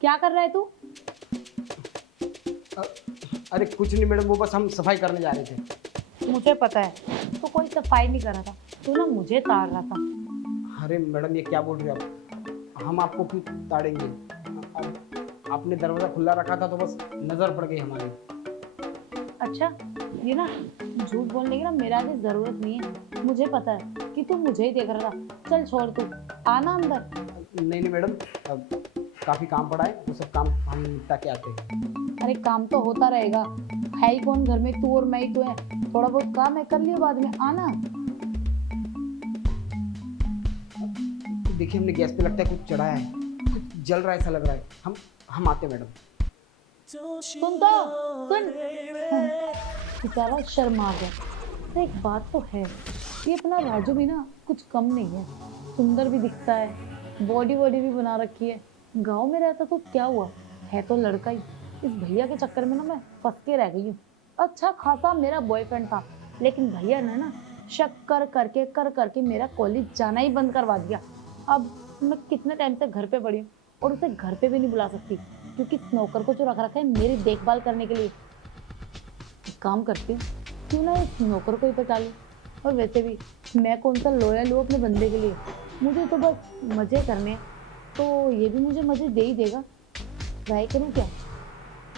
क्या कर रहा है तू? अ- अरे कुछ नहीं मैडम, वो बस हम सफाई करने जा रहे थे। मुझे पता है तू कोई सफाई नहीं कर रहा था, तू ना मुझे ताड़ रहा था। अरे मैडम ये क्या बोल रहे हो आप? हम आपको क्यों ताड़ेंगे? अब आपने दरवाज़ा खुला रखा था तो बस नज़र पड़ गई हमारी। अच्छा, ये ना झूठ बोलने की ना मेरा भी जरूरत नहीं है। मुझे पता है कि तू मुझे ही देख रहा था। चल छोड़, तू आना अंदर। नहीं नहीं मैडम, अब काफ़ी काम पड़ा है, वो सब काम हम निपटा के आते हैं। अरे काम तो होता रहेगा, है ही कौन घर में, तू और मैं ही तो है। थोड़ा बहुत काम है कर लियो, बाद में आना। देखिए हमने गैस पे लगता है कुछ चढ़ाया है, कुछ जल रहा है ऐसा लग रहा है। हम आते हैं मैडम। सुन तो सुन। बेचारा शर्मा गया। तो एक बात तो है, ये अपना राजू भी ना कुछ कम नहीं है। सुंदर भी दिखता है, बॉडी वॉडी भी बना रखी है। गांव में रहता तो क्या हुआ, है तो लड़का ही। इस भैया के चक्कर में ना मैं फंस के रह गई हूँ। अच्छा खासा मेरा बॉयफ्रेंड था, लेकिन भैया ने ना शक कर करके मेरा कॉलेज जाना ही बंद करवा दिया। अब मैं कितने टाइम से घर पे पड़ी हूँ और उसे घर पे भी नहीं बुला सकती, क्योंकि इस नौकर को जो रख रखा है मेरी देखभाल करने के लिए। एक काम करती हूँ, क्यों ना इस नौकर को ही बचा लूँ। और वैसे भी मैं कौन सा लॉयल हूँ अपने बंदे के लिए, मुझे तो बस मज़े करने हैं, तो ये भी मुझे मज़े दे ही देगा। ट्राई करूँ क्या?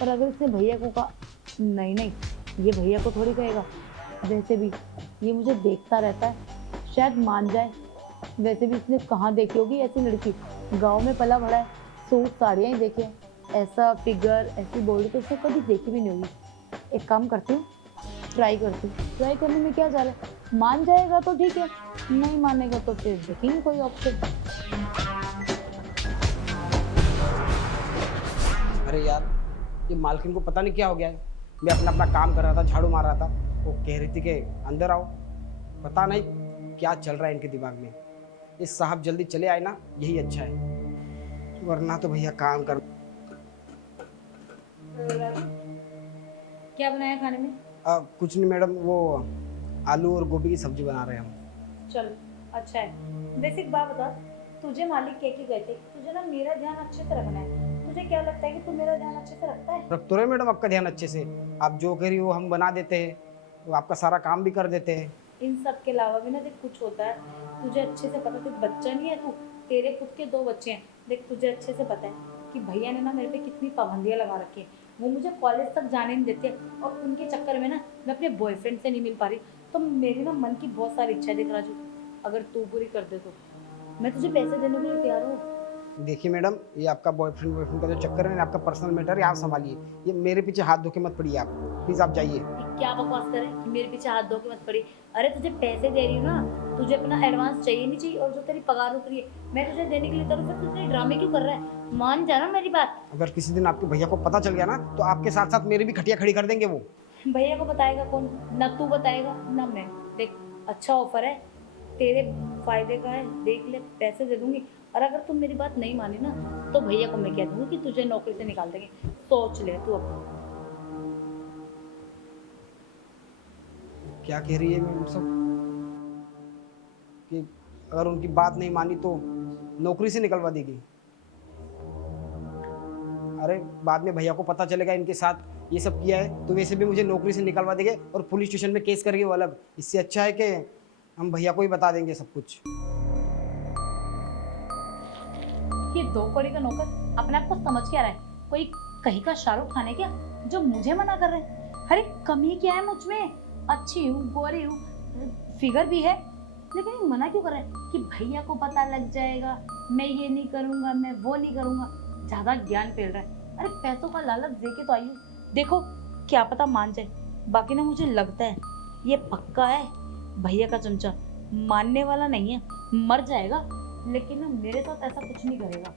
पर अगर इसने भैया को कहा, नहीं नहीं, ये भैया को थोड़ी कहेगा। वैसे भी ये मुझे देखता रहता है, शायद मान जाए। वैसे भी इसने कहाँ देखी होगी ऐसी लड़की, गांव में पला बड़ा है, सूट साड़ियाँ ही देखे हैं। ऐसा फिगर, ऐसी बॉडी तो उसने कभी देखी भी नहीं होगी। एक काम करती हूँ, ट्राई करती हूँ। ट्राई करने में क्या जा रहा है, मान जाएगा तो ठीक है, नहीं मानेगा तो फिर देखेंगे कोई ऑप्शन। अरे यार, ये मालकिन को पता नहीं क्या हो गया है। मैं अपना काम कर रहा था, झाड़ू मार रहा था, वो कह रही थी कि अंदर आओ। पता नहीं क्या चल रहा है इनके दिमाग में। ये साहब जल्दी चले आए ना, यही अच्छा है, वरना तो भैया काम कर। क्या बनाया खाने में? कुछ नहीं मैडम, वो आलू और गोभी की सब्जी बना रहे हैं हम। चलो अच्छा है। वैसे एक बात बता, तुझे मालिक कह के गए थे कि तुझे ना मेरा ध्यान अच्छे से रखना है। तुझे क्या लगता है कि तू मेरा ध्यान अच्छे से रखता है? रख तो रहे मैडम आपका ध्यान अच्छे से। आप जो कह रही हो हम बना देते हैं, वो आपका सारा काम भी कर देते हैं। इन सब के अलावा भी ना देख कुछ होता है, तुझे अच्छे से पता। देख बच्चा नहीं है तू, तेरे खुद के 2 बच्चे हैं। देख तुझे अच्छे से पता है कि भैया ने ना मेरे पे कितनी पाबंदियां लगा रखी है। वो मुझे कॉलेज तक जाने नहीं देते, और उनके चक्कर में ना मैं अपने बॉयफ्रेंड से नहीं मिल पा रही। तो मेरी ना मन की बहुत सारी इच्छा है। देख राजू, अगर तू पूरी कर दे तो मैं तुझे पैसे देने के लिए तैयार हूँ। देखिए मैडम, ये आपका बॉयफ्रेंड का जो चक्कर है ना, आपका पर्सनल मैटर है, आप संभालिए। ये मेरे पीछे हाथ धो के मत पड़िए आप, प्लीज आप जाइए। ये क्या बकवास करे कि मेरे पीछे हाथ धो के मत पड़ी। अरे तुझे पैसे दे रही हूँ ना, तुझे अपना एडवांस चाहिए नहीं चाहिए? और जो तेरी पगार उतरी है मैं तुझे देने के लिए करूँ, फिर तू तेरे ड्रामे क्यों कर रहा है? मान जा ना मेरी बात। अगर किसी दिन आपके भैया को पता चल गया ना, तो आपके साथ साथ मेरी भी खटिया खड़ी कर देंगे वो। भैया को बताएगा कौन? ना तू बताएगा ना मैं। देख अच्छा ऑफर है, तेरे फायदे का है, देख ले, पैसे दे दूंगी। और अगर तुम मेरी बात नहीं मानी ना, तो भैया को मैं कह दूंगी कि तुझे नौकरी से निकाल देंगे। सोच ले तू अब। क्या कह रही है मैम सब, कि अगर उनकी बात नहीं मानी तो नौकरी से निकलवा देगी? अरे बाद में भैया को पता चलेगा इनके साथ ये सब किया है, तो वैसे भी मुझे नौकरी से निकलवा देंगे और पुलिस स्टेशन में केस करेंगे वो अलग। इससे अच्छा है कि हम भैया को ही बता देंगे सब कुछ। ये 2 कौड़ी का नौकर अपने आप को समझ क्या रहा है? कोई कहीं का शाहरुख खान है क्या जो मुझे मना कर रहे हैं? अरे कमी क्या है मुझ में? अच्छी हूँ, गोरी हूँ, फिगर भी है, लेकिन ये मना क्यों कर रहा है कि भैया को पता लग जाएगा, मैं ये नहीं करूँगा, मैं वो नहीं करूँगा। ज्यादा ज्ञान फैल रहा है। अरे पैसों का लालच दे के तो आई हूँ, देखो क्या पता मान जाए। बाकी ना मुझे लगता है ये पक्का है भैया का चमचा, मानने वाला नहीं है, मर जाएगा, लेकिन ना मेरे साथ ऐसा कुछ नहीं करेगा।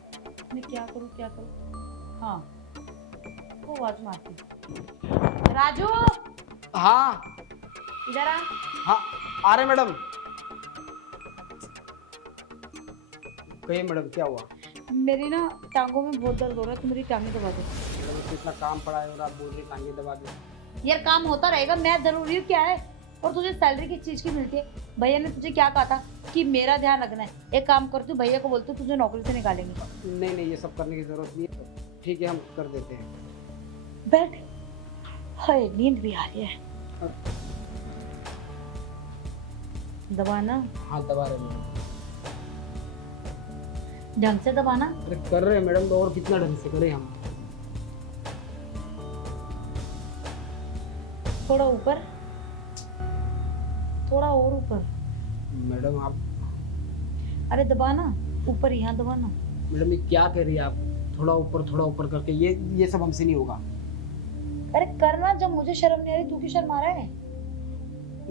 मैं क्या करूँ क्या करूँ? हाँ, वो आवाज मारती। राजू हाँ इधर आ। हाँ, आ रहे मैडम। कहिए मैडम, क्या हुआ? मेरी ना टांगों में बहुत दर्द हो रहा है, तो मेरी टांगें दबा दो। मैडम तो इतना काम पड़ा है और आप बोल रही टांगे दबा दो। यार काम होता रहेगा, मैं जरूरी हूँ क्या है? और तुझे सैलरी किस चीज की मिलती है? भैया ने तुझे क्या कहा था कि मेरा ध्यान रखना है? एक काम करती हूँ, भैया को बोलती हूँ तुझे नौकरी से निकालेंगे। नहीं नहीं, ये सब करने की जरूरत नहीं है। ठीक है, हम कर देते हैं। बैठ। हाय नींद भी आ रही है। दबाना, हाँ दबा रहे मैडम। ढंग से दबाना। अरे कर रहे हैं मैडम, तो और कितना ढंग से करें हम। थोड़ा ऊपर, थोड़ा और ऊपर। मैडम आप, अरे दबाना ऊपर, यहाँ दबाना। मैडम ये क्या कह रही है आप? थोड़ा ऊपर करके ये सब हमसे नहीं होगा। अरे करना, जब मुझे शर्म नहीं आ रही तू क्यों शर्मा रहा है?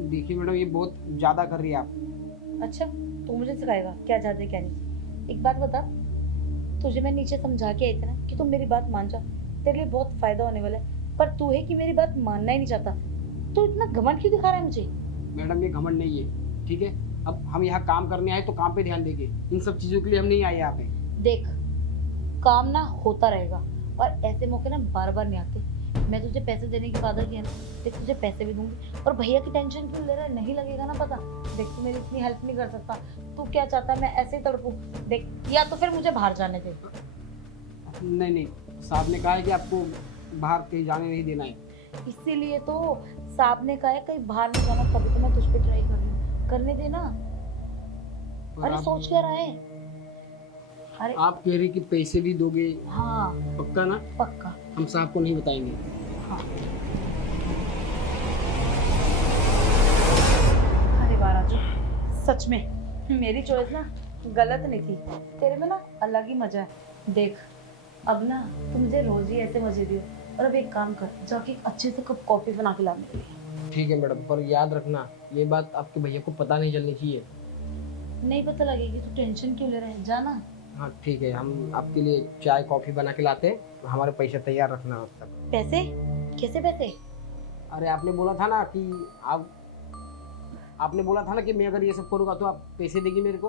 देखिए मैडम, ये बहुत ज़्यादा कर रही है आप। अच्छा, तू मुझे सिखाएगा क्या ज्यादा क्या नहीं? एक बात बता, तुझे मैं नीचे समझा के आई थी ना कि तू मेरी बात मान जा, तेरे लिए बहुत फायदा होने वाला है, पर तू है कि मेरी बात मानना ही नहीं चाहता। तू इतना घमंड क्यों दिखा रहा है मुझे? मैडम ये घमंड नहीं है, ठीक है? अब हम यहाँ काम करने आए तो काम पे ध्यान देंगे, इन सब चीज़ों के लिए हम नहीं आए यहाँ पे। देख, काम ना होता रहेगा और ऐसे मौके ना बार बार नहीं आते। मैं तुझे पैसे देने की वादा किया ना, देख तुझे पैसे भी दूंगी। और भैया की टेंशन क्यों ले रहा है? नहीं लगेगा ना पता? देख तू मेरी इतनी हेल्प नहीं कर सकता। तू क्या चाहता है मैं ऐसे ही तड़पूं? देख, या तो फिर मुझे बाहर जाने दे। नहीं, साहब ने कहा है कि आपको बाहर कहीं जाने नहीं देना है। इसीलिए तो साहब ने कहा है कहीं बाहर नहीं जाना, तभी तो मैं तुझ पे ट्राई कर रही हूँ। करने दे ना। और अरे आप, सोच क्या रहा है? अरे आप कह रही कि पैसे भी दोगे? हाँ पक्का ना? पक्का। हम साहब को नहीं बताएंगे। हाँ। अरे वाह राजू, सच में मेरी चॉइस ना गलत नहीं थी। तेरे में ना अलग ही मजा है। देख, अब ना तू मुझे रोज ही ऐसे मजे दियो, और अब एक काम कर, जाके एक अच्छे से कप कॉफी बना के ला मेरे लिए। ठीक है मैडम, पर याद रखना ये बात आपके भैया को पता नहीं चलनी चाहिए। नहीं पता लगेगी, तू टेंशन क्यों ले रहा है? जाना। हाँ ठीक है, हम आपके लिए चाय कॉफ़ी बना के लाते हैं, हमारे पैसे तैयार रखना अब तक। पैसे? कैसे पैसे? अरे आपने बोला था ना कि आपने बोला था ना कि मैं अगर ये सब करूँगा तो आप पैसे देगी मेरे को।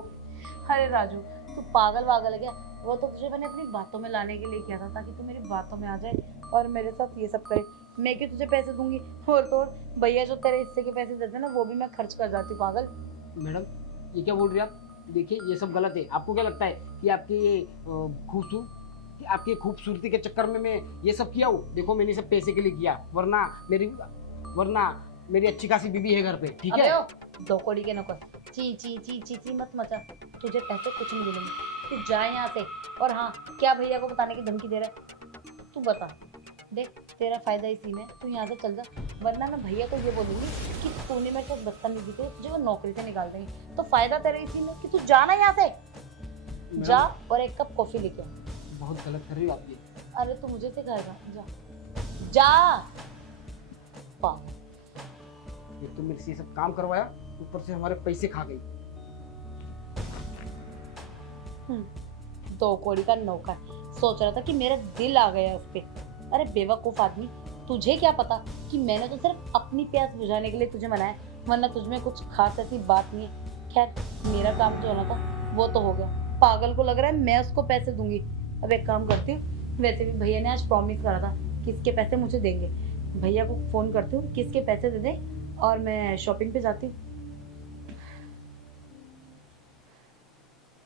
अरे राजू, तू पागल वागल है क्या? वो तो तुझे मैंने अपनी बातों में लाने के लिए किया था, ताकि तू मेरी बातों में आ जाए और मेरे साथ ये सब करे। मैं क्यों तुझे पैसे दूंगी? और तो और भैया जो तेरे हिस्से के पैसे देते हैं ना, वो भी मैं खर्च कर जाती हूँ। पागल। मैडम ये क्या बोल रही हैं आप? देखिए ये सब गलत है। आपको क्या लगता है कि आपकी खूबसूरती के चक्कर में मैं ये सब किया हूँ? देखो मैंने सब पैसे के लिए किया, वरना मेरी अच्छी खासी बीबी है घर पे, ठीक है? अबे ओ, दो कौड़ी के नौकर, ची ची ची ची ची मत मचा। तुझे पैसे कुछ नहीं मिलेंगे, तू जा यहाँ से। और हाँ, क्या भैया को बताने की धमकी दे रहा है? तू बता। देख, तेरा फायदा इसी में, तू यहाँ से चल जा, वरना मैं भैया को ये बोलूंगी कि तूने मेरे साथ बदतमीजी की, तुझे वो नौकरी से निकाल देंगे। तो फायदा तेरा इसी में कि तू जाना यहाँ से। जा और एक कप कॉफी लेके आ। बहुत गलत कर रही हो आप ये। अरे तू मुझे सिखाएगा? जा जा। पागल। ये तो मेरे से ये सब काम करवाया, ऊपर से हमारे पैसे खा गई। दो कौड़ी का नौकर सोच रहा था कि मेरा दिल आ गया उस पे। अरे बेवकूफ आदमी, तुझे क्या पता कि मैंने तो सिर्फ अपनी प्यास बुझाने के लिए तुझे मनाया, वरना तुझमें कुछ खास ऐसी बात नहीं है। खैर, मेरा काम जो होना था वो तो हो गया। पागल को लग रहा है मैं उसको पैसे दूंगी। अब एक काम करती हूँ, वैसे भी भैया ने आज प्रॉमिस करा था कि इसके पैसे मुझे देंगे। भैया को फोन करती हूँ कि इसके पैसे दे दे और मैं शॉपिंग पे जाती हूँ।